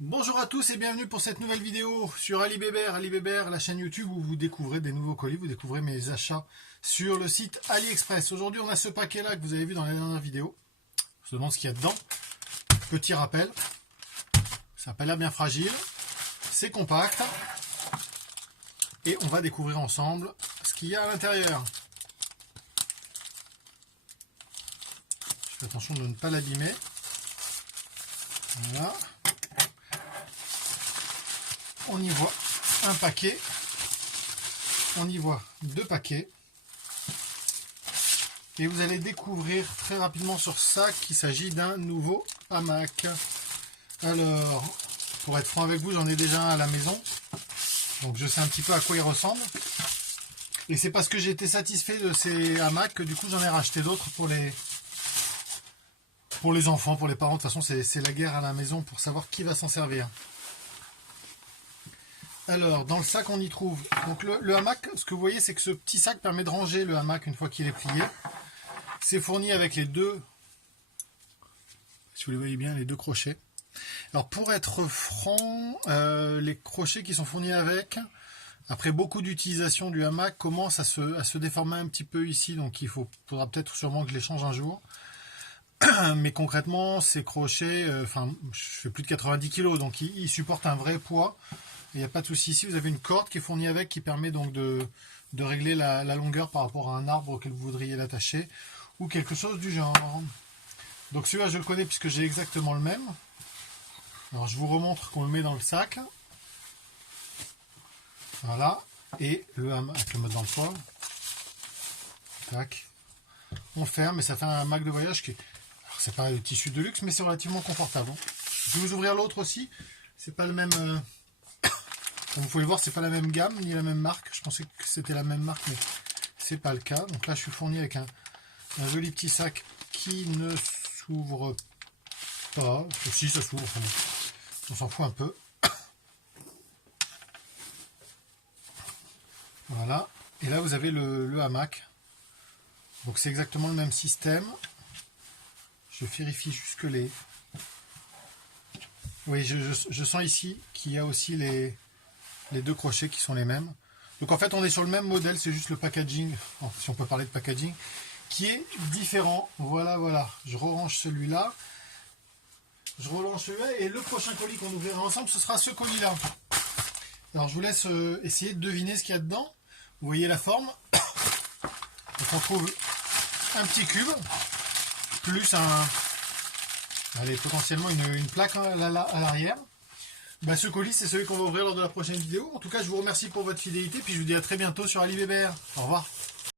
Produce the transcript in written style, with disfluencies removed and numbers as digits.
Bonjour à tous et bienvenue pour cette nouvelle vidéo sur Ali Bébert, la chaîne YouTube où vous découvrez des nouveaux colis, vous découvrez mes achats sur le site AliExpress. Aujourd'hui on a ce paquet là que vous avez vu dans la dernière vidéo. On se demande ce qu'il y a dedans. Petit rappel, ça n'a pas l'air bien fragile, c'est compact et on va découvrir ensemble ce qu'il y a à l'intérieur. Je fais attention de ne pas l'abîmer. Voilà. On y voit un paquet, on y voit deux paquets, et vous allez découvrir très rapidement sur ça qu'il s'agit d'un nouveau hamac. Alors, pour être franc avec vous, j'en ai déjà un à la maison, donc je sais un petit peu à quoi il ressemble, et c'est parce que j'ai été satisfait de ces hamacs que du coup j'en ai racheté d'autres pour les enfants, pour les parents. De toute façon c'est la guerre à la maison pour savoir qui va s'en servir. Alors, dans le sac, on y trouve donc le hamac. Ce que vous voyez, c'est que ce petit sac permet de ranger le hamac une fois qu'il est plié. C'est fourni avec les deux, si vous les voyez bien, les deux crochets. Alors, pour être franc, les crochets qui sont fournis avec, après beaucoup d'utilisation du hamac, commencent à se déformer un petit peu ici. Donc, faudra peut-être sûrement que je les change un jour. Mais concrètement, ces crochets, je fais plus de 90 kg, donc ils supportent un vrai poids. Il n'y a pas de souci. Ici, vous avez une corde qui est fournie avec, qui permet donc de régler la longueur par rapport à un arbre auquel vous voudriez l'attacher, ou quelque chose du genre. Donc celui-là, je le connais puisque j'ai exactement le même. Alors, je vous remontre qu'on le met dans le sac. Voilà. Et le hamac, avec le mode d'emploi. Tac. On ferme et ça fait un hamac de voyage qui est... Alors, c'est pas le tissu de luxe, mais c'est relativement confortable. Je vais vous ouvrir l'autre aussi. C'est pas le même... Comme vous pouvez le voir, c'est pas la même gamme ni la même marque. Je pensais que c'était la même marque, mais c'est pas le cas. Donc là, je suis fourni avec un joli petit sac qui ne s'ouvre pas. Si, ça s'ouvre. On s'en fout un peu. Voilà. Et là, vous avez le hamac. Donc c'est exactement le même système. Je vérifie juste que les... Oui, je sens ici qu'il y a aussi les deux crochets qui sont les mêmes. Donc en fait on est sur le même modèle, c'est juste le packaging, si on peut parler de packaging, qui est différent. Voilà, je rerange celui-là, je relance celui-là, et le prochain colis qu'on ouvrira ensemble, ce sera ce colis-là. Alors je vous laisse essayer de deviner ce qu'il y a dedans. Vous voyez la forme. Donc on trouve un petit cube, plus potentiellement une plaque à l'arrière. Ce colis, c'est celui qu'on va ouvrir lors de la prochaine vidéo. En tout cas, je vous remercie pour votre fidélité, puis je vous dis à très bientôt sur Ali Bébert. Au revoir.